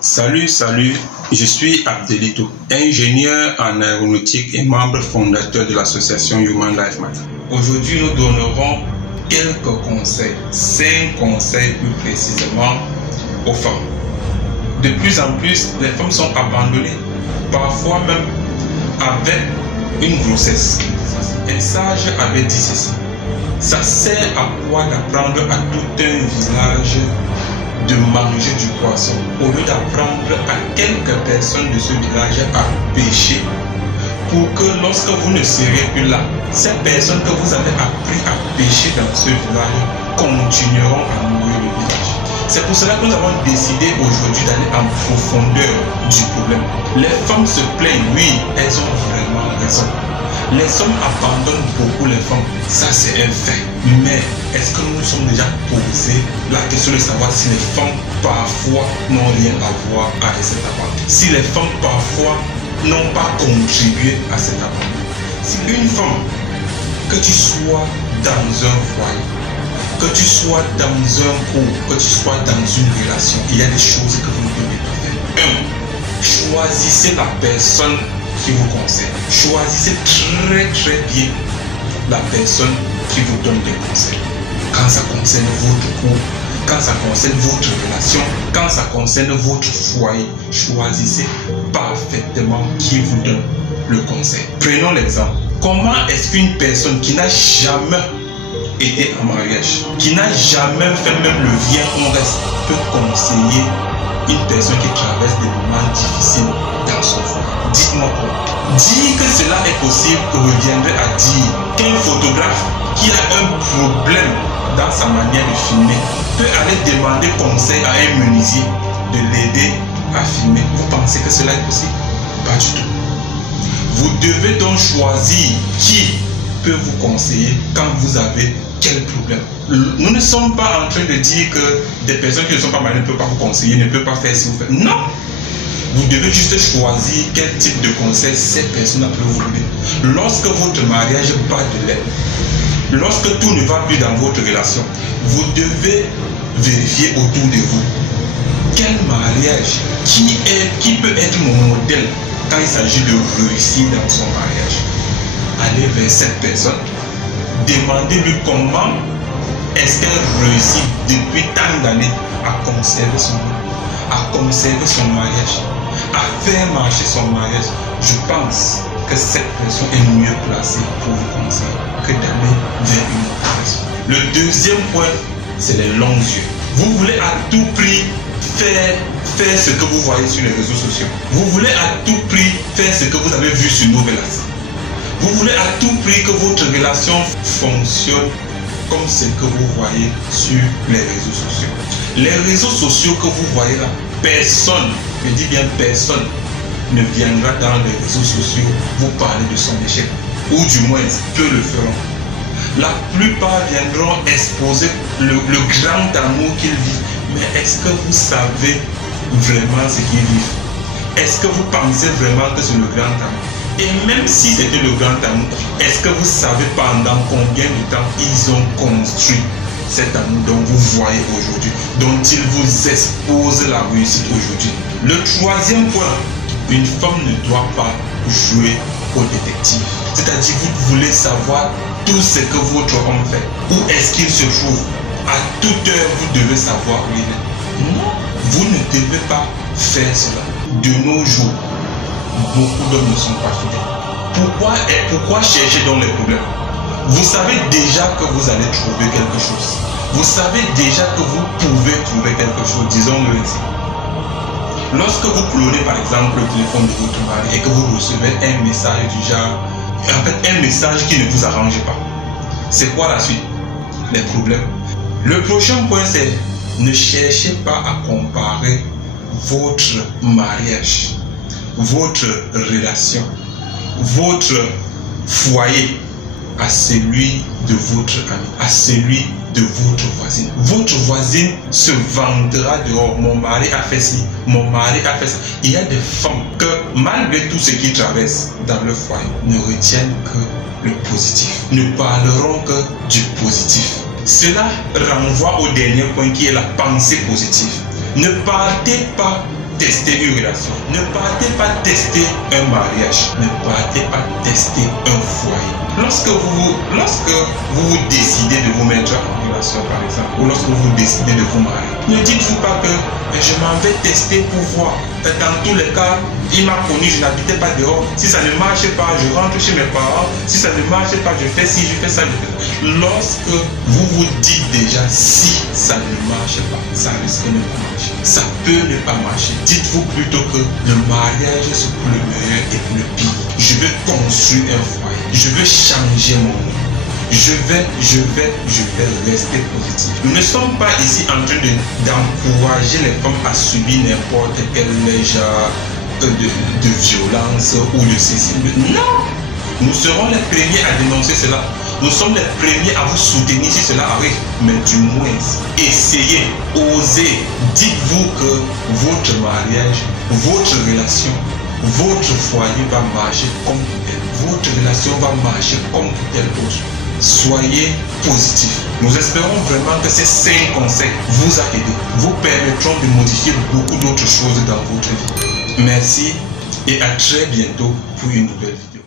Salut, je suis Abdelito, ingénieur en aéronautique et membre fondateur de l'association Human Life Matter. Aujourd'hui, nous donnerons quelques conseils, 5 conseils plus précisément aux femmes. De plus en plus, les femmes sont abandonnées, parfois même avec une grossesse. Un sage avait dit ceci: ça sert à quoi d'apprendre à tout un village de manger du poisson au lieu d'apprendre à quelques personnes de ce village à pêcher, pour que lorsque vous ne serez plus là, ces personnes que vous avez appris à pêcher dans ce village continueront à nourrir le village. C'est pour cela que nous avons décidé aujourd'hui d'aller en profondeur du problème. Les femmes se plaignent, oui, elles ont vraiment raison. Les hommes abandonnent beaucoup les femmes, ça c'est un fait. Mais est-ce que nous nous sommes déjà posé la question de savoir si les femmes parfois n'ont rien à voir avec cet abandon? Si les femmes parfois n'ont pas contribué à cet abandon? Si une femme, que tu sois dans un foyer, que tu sois dans un couple, que tu sois dans une relation, il y a des choses que vous ne devez pas faire. 1. Choisissez la personne qui vous conseille. Choisissez très bien la personne qui vous donne des conseils. Quand ça concerne votre couple, quand ça concerne votre relation, quand ça concerne votre foyer, choisissez parfaitement qui vous donne le conseil. Prenons l'exemple. Comment est-ce qu'une personne qui n'a jamais été en mariage, qui n'a jamais fait même le viens on reste, peut conseiller une personne qui traverse des moments difficiles dans son foyer? Dites-moi quoi. Dire que cela est possible reviendrait à dire qu'un photographe qui a un problème dans sa manière de filmer peut aller demander conseil à un menuisier de l'aider à filmer. Vous pensez que cela est possible? Pas du tout. Vous devez donc choisir qui peut vous conseiller quand vous avez quel problème. Nous ne sommes pas en train de dire que des personnes qui ne sont pas mariées ne peuvent pas vous conseiller, ne peuvent pas faire ce que vous faites. Non! Vous devez juste choisir quel type de conseil ces personnes peuvent vous donner. Lorsque votre mariage bat de l'aile, lorsque tout ne va plus dans votre relation, vous devez vérifier autour de vous quel mariage, qui peut être mon modèle quand il s'agit de réussir dans son mariage. Allez vers cette personne, demandez-lui comment est-ce qu'elle réussit depuis tant d'années à conserver son mariage, à faire marcher son mariage. Je pense que cette personne est mieux placée pour vous conseiller que d'aller vers une autre personne. Le deuxième point, c'est les longs yeux. Vous voulez à tout prix faire ce que vous voyez sur les réseaux sociaux. Vous voulez à tout prix faire ce que vous avez vu sur nos relations. Vous voulez à tout prix que votre relation fonctionne comme ce que vous voyez sur les réseaux sociaux. Les réseaux sociaux que vous voyez là, personne, je dis bien personne, ne viendra dans les réseaux sociaux vous parler de son échec. Ou du moins, peu le feront. La plupart viendront exposer le grand amour qu'ils vivent. Mais est-ce que vous savez vraiment ce qu'ils vivent? Est-ce que vous pensez vraiment que c'est le grand amour? Et même si c'était le grand amour, est-ce que vous savez pendant combien de temps ils ont construit cet amour dont vous voyez aujourd'hui, dont ils vous exposent la réussite aujourd'hui? Le troisième point, une femme ne doit pas jouer au détective. C'est-à-dire, vous voulez savoir tout ce que votre homme fait. Où est-ce qu'il se trouve? À toute heure, vous devez savoir où il est. Non, vous ne devez pas faire cela. De nos jours, beaucoup d'hommes ne sont pas fidèles. Pourquoi chercher dans les problèmes? Vous savez déjà que vous allez trouver quelque chose. Vous savez déjà que vous pouvez trouver quelque chose, disons-le ainsi. Lorsque vous clonez par exemple le téléphone de votre mari et que vous recevez un message du genre, en fait un message qui ne vous arrange pas, c'est quoi la suite? Les problèmes. Le prochain point, c'est ne cherchez pas à comparer votre mariage, votre relation, votre foyer à celui de votre ami, à celui de votre voisine. Votre voisine se vendra dehors. Mon mari a fait ci, mon mari a fait ça. Il y a des femmes que, malgré tout ce qu'ils traversent dans le foyer, ne retiennent que le positif, ne parleront que du positif. Cela renvoie au dernier point qui est la pensée positive. Ne partez pas tester une relation. Ne partez pas tester un mariage. Ne partez pas tester un foyer. Lorsque vous décidez de vous mettre en relation, par exemple, ou lorsque vous décidez de vous marier, ne dites-vous pas que je m'en vais tester pour voir. Dans tous les cas, il m'a connu, je n'habitais pas dehors. Si ça ne marche pas, je rentre chez mes parents. Si ça ne marche pas, je fais ci, je fais ça, je fais ça. Lorsque vous vous dites déjà si ça ne marche pas, ça risque de ne pas marcher. Ça peut ne pas marcher. Dites-vous plutôt que le mariage c'est pour le meilleur et pour le pire. Je veux construire un foyer. Je veux changer mon monde. Je vais rester positif. Nous ne sommes pas ici en train d'encourager les femmes à subir n'importe quel genre de violence ou de cécile. Non! Nous serons les premiers à dénoncer cela. Nous sommes les premiers à vous soutenir si cela arrive. Mais du moins, essayez, osez. Dites-vous que votre mariage, votre relation, votre foyer va marcher comme tel. Votre relation va marcher comme tel autre. Soyez positifs. Nous espérons vraiment que ces 5 conseils vous a aidé, vous permettront de modifier beaucoup d'autres choses dans votre vie. Merci et à très bientôt pour une nouvelle vidéo.